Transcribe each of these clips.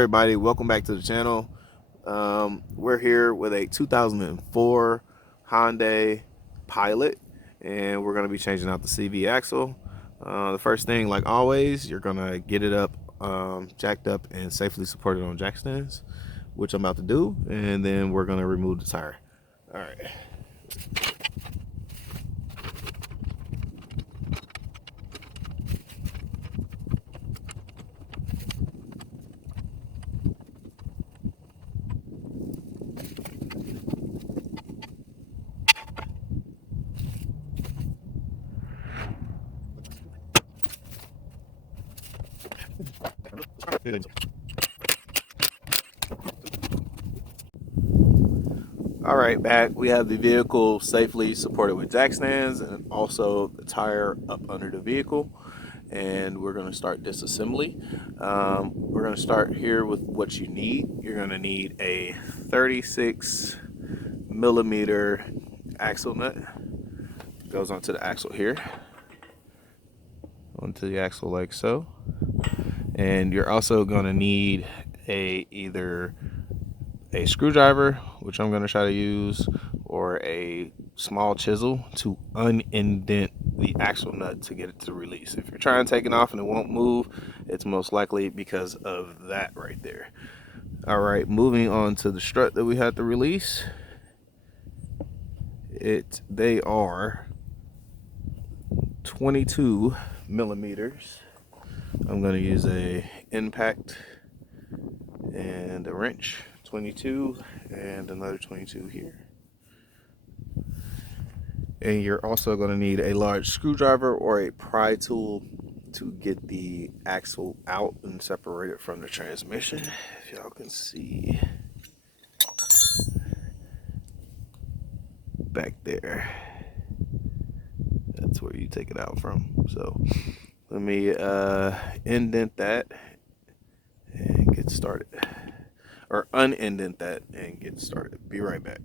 everybody, welcome back to the channel. We're here with a 2004 Hyundai Pilot, and we're going to be changing out the CV axle. The first thing, like always, you're going to get it up, jacked up and safely supported on jack stands, which I'm about to do, and then we're going to remove the tire. All right. All right, back. We have the vehicle safely supported with jack stands and also the tire up under the vehicle. And we're going to start disassembly. We're going to start here with what you need. You're going to need a 36 millimeter axle nut. Goes onto the axle here, onto the axle like so. And you're also going to need either a screwdriver, which I'm going to try to use, or a small chisel to unindent the axle nut to get it to release. If you're trying to take it off and it won't move, it's most likely because of that right there. All right, moving on to the strut that we had to release. They are 22 millimeters. I'm going to use a impact and a wrench. 22 and another 22 here. And you're also going to need a large screwdriver or a pry tool to get the axle out and separate it from the transmission. If y'all can see back there, that's where you take it out from. So let me indent that and get started, or unindent that and get started. Be right back.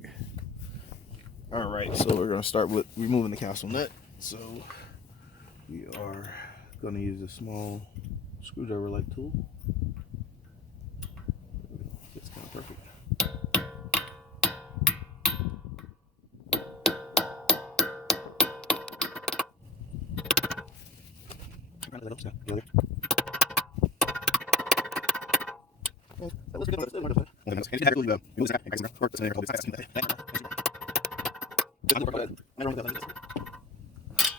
All right, so we're going to start with removing the axle nut. So we are going to use a small screwdriver like tool. It's kind of perfect.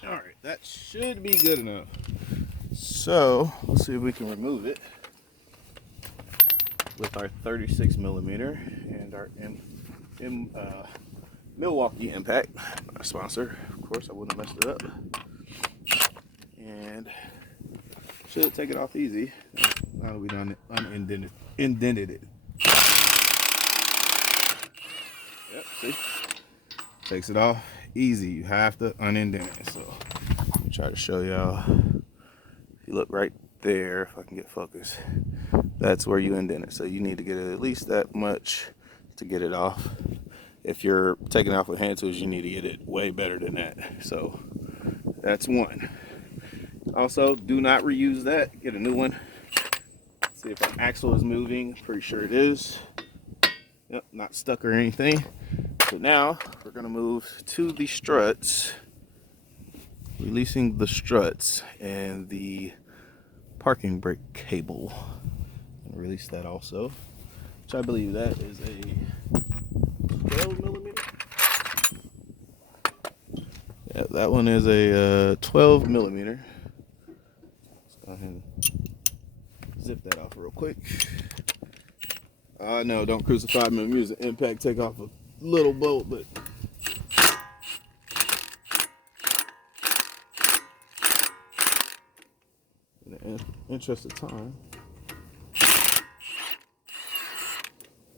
All right, that should be good enough. So let's see if we can remove it with our 36 millimeter and our Milwaukee Impact, our sponsor. Of course, I wouldn't have messed it up. And should take it off easy. Now that we done indented it. Yep, see? Takes it off easy. You have to unindent it. So let me try to show y'all. If you look right there, if I can get focus, that's where you indent it. So you need to get it at least that much to get it off. If you're taking it off with hand tools, you need to get it way better than that. So that's one. Also, do not reuse that. Get a new one. See if our axle is moving. Pretty sure it is. Yep, not stuck or anything. So now we're going to move to the struts, releasing the struts and the parking brake cable. Release that also, which I believe that is a 12 millimeter. Yeah, that one is a 12 millimeter. Let's go ahead and zip that off real quick. No, don't crucify me. I'm using impact, take off a little bolt, but in the interest of time,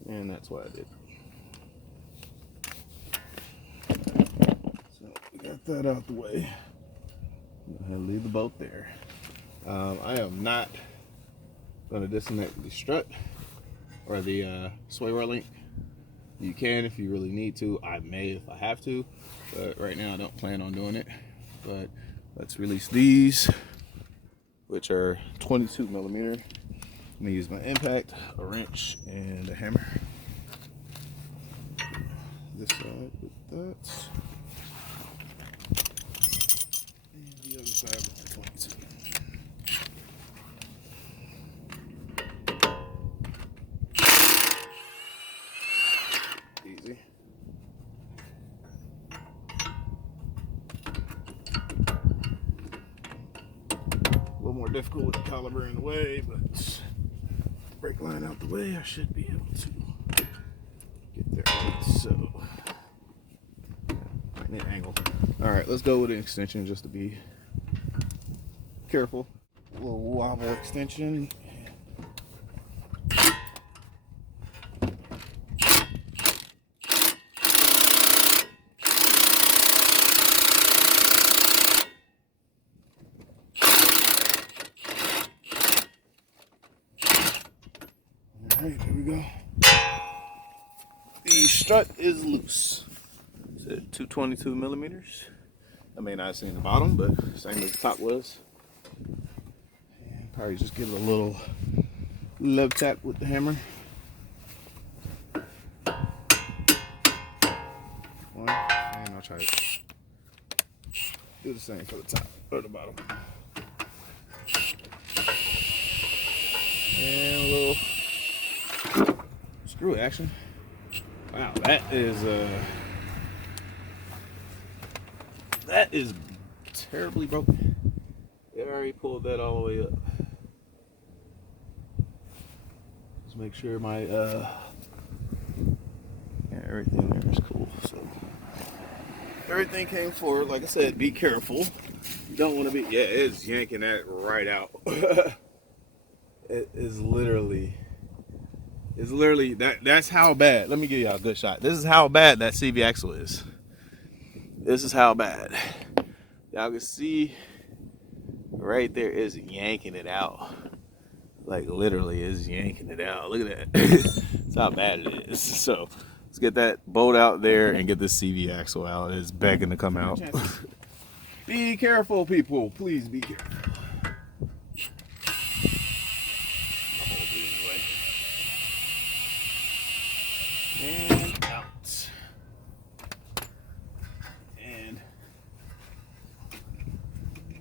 and that's why I did. So we got that out the way. I'll leave the bolt there. I am not going to disconnect the strut or the sway bar link. You can if you really need to. I may if I have to, but right now I don't plan on doing it. But let's release these, which are 22 millimeter. I'm gonna use my impact, a wrench, and a hammer. This side with that. And the other side with the 22. Easy. A little more difficult with the caliber in the way, but brake line out the way, I should be able to get there right. So, right in angle. All right, let's go with an extension just to be careful. A little wobble extension. All right, there we go. The strut is loose. It's at 222 millimeters. I may not have seen the bottom, but same as the top was. And probably just give it a little love tap with the hammer. One, and I'll try to do the same for the top or the bottom. And a little screw action. Wow, that is terribly broken. They already pulled that all the way up. Just make sure my everything there is cool. So everything came forward. Like I said, be careful. You don't want to be. Yeah, it's yanking that right out. It is literally. It's literally that's how bad. Let me give y'all a good shot. This is how bad that CV axle is. This is how bad. Y'all can see right there is yanking it out. Like literally is yanking it out. Look at that. That's how bad it is. So let's get that bolt out there and get this CV axle out. It's begging to come out. Be careful, people. Please be careful. And out. And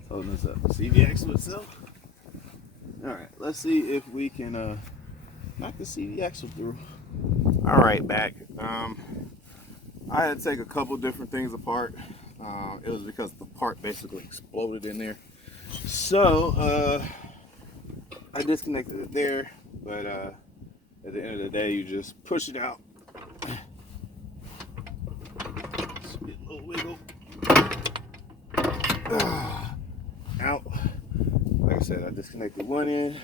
holding this up. CV axle itself. Alright, let's see if we can knock the CV axle through. Alright, back. I had to take a couple different things apart. It was because the part basically exploded in there. So I disconnected it there, but at the end of the day you just push it out. Just get a little wiggle. Out. Like I said, I disconnected one end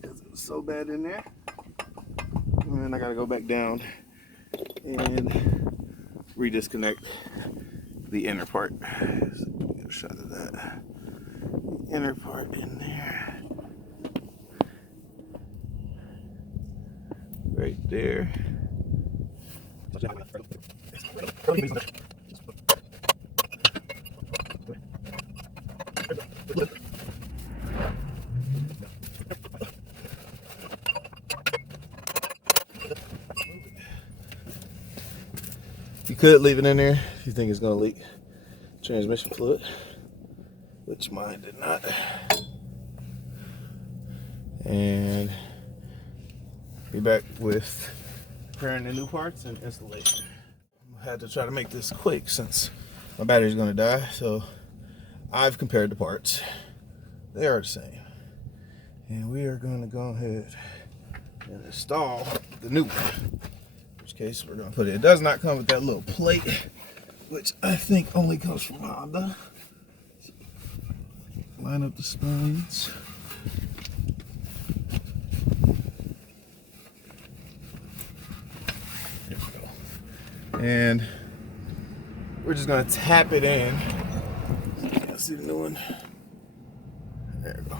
because it was so bad in there. And then I gotta go back down and redisconnect the inner part. So get a shot of that. The inner part in there. Right there. You could leave it in there if you think it's gonna leak transmission fluid, which mine did not. And be back with preparing the new parts and installation. I had to try to make this quick since my battery's gonna die, so I've compared the parts. They are the same. And we are gonna go ahead and install the new one. In which case we're gonna put it. It does not come with that little plate, which I think only comes from Honda. So, line up the spines. There we go. And we're just gonna tap it in. So you can see the new one. There we go.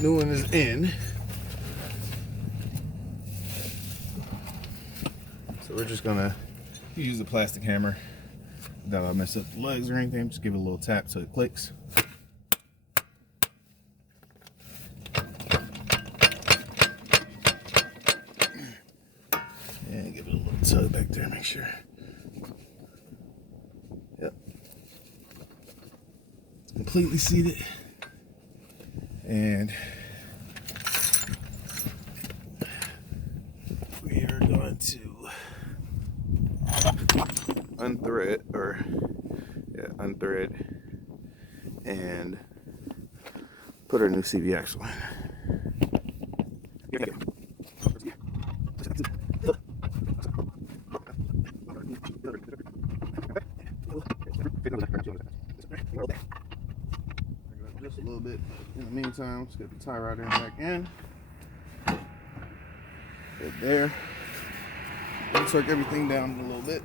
New one is in. So we're just gonna use a plastic hammer. Don't mess up the legs or anything. Just give it a little tap so it clicks. tug back there, make sure. Yep. It's completely seated. And we are going to unthread and put our new CV axle in. Just a little bit. In the meantime, let's get the tie rod back in. Right there. Let's work everything down a little bit.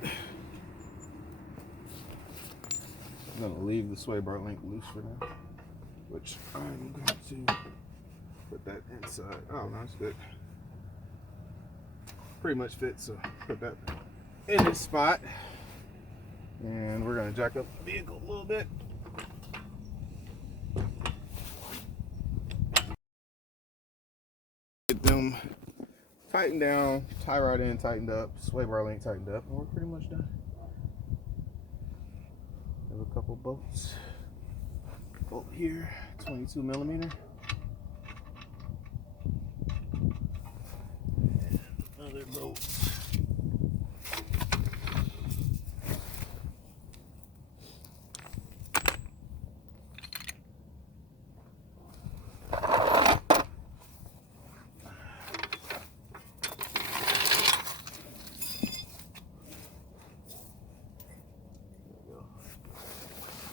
I'm gonna leave the sway bar link loose for now, which I'm going to put that inside. Oh, no, it's good. Pretty much fits, so put that in this spot. And we're gonna jack up the vehicle a little bit. Get them tightened down, tie rod in tightened up, sway bar link tightened up, and we're pretty much done. Have a couple bolts. Bolt here, 22 millimeter. And another bolt.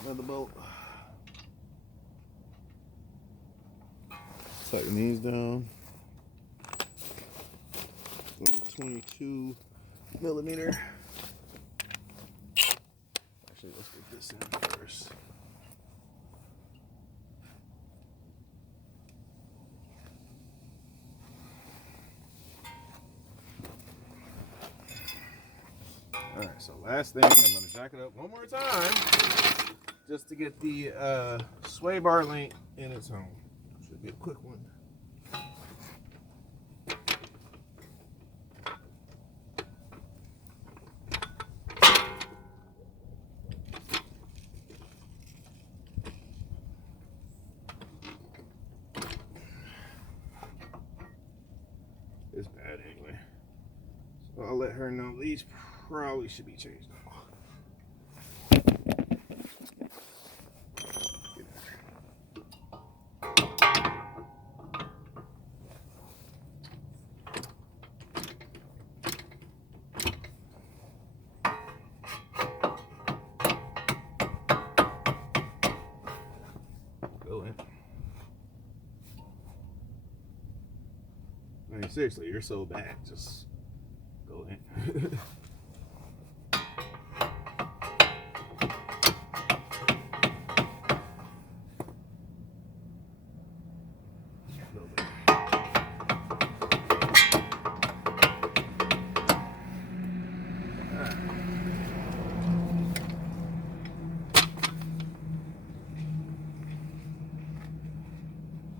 Another bolt. Tighten these down. 22 millimeter. Actually, let's get this in first. All right, so last thing, I'm gonna jack it up one more time just to get the sway bar link in its home. Should be a quick one. It's bad anyway. So I'll let her know these probably should be changed now. Go in. I mean, seriously, you're so bad. Just go in.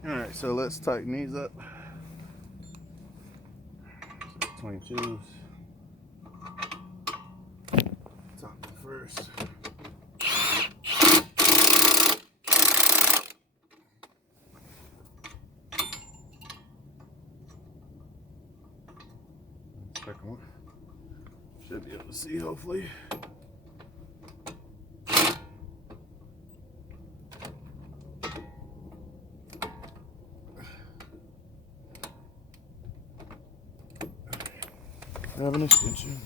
Alright, so let's tighten these up. 22s. Top one first. Second one. Should be able to see, hopefully. Have an extension.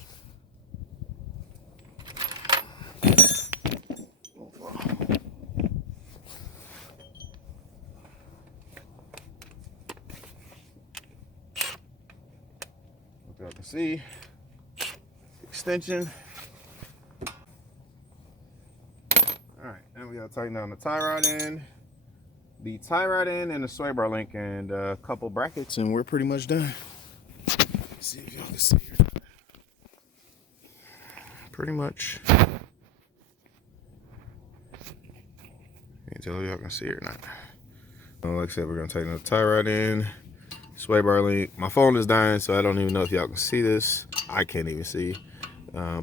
Y'all can see extension. All right, now we gotta tighten down the tie rod end, and the sway bar link, and a couple brackets, and we're pretty much done. Let's see if y'all can see or not. Pretty much. Can't tell if y'all can see or not. Like I said, we're gonna tighten the tie rod in, sway bar link. My phone is dying, so I don't even know if y'all can see this. I can't even see.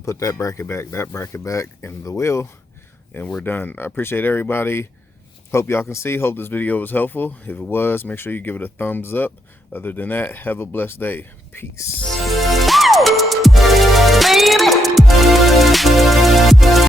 Put that bracket back, and the wheel, and we're done. I appreciate everybody. Hope y'all can see. Hope this video was helpful. If it was, make sure you give it a thumbs up. Other than that, have a blessed day. Peace.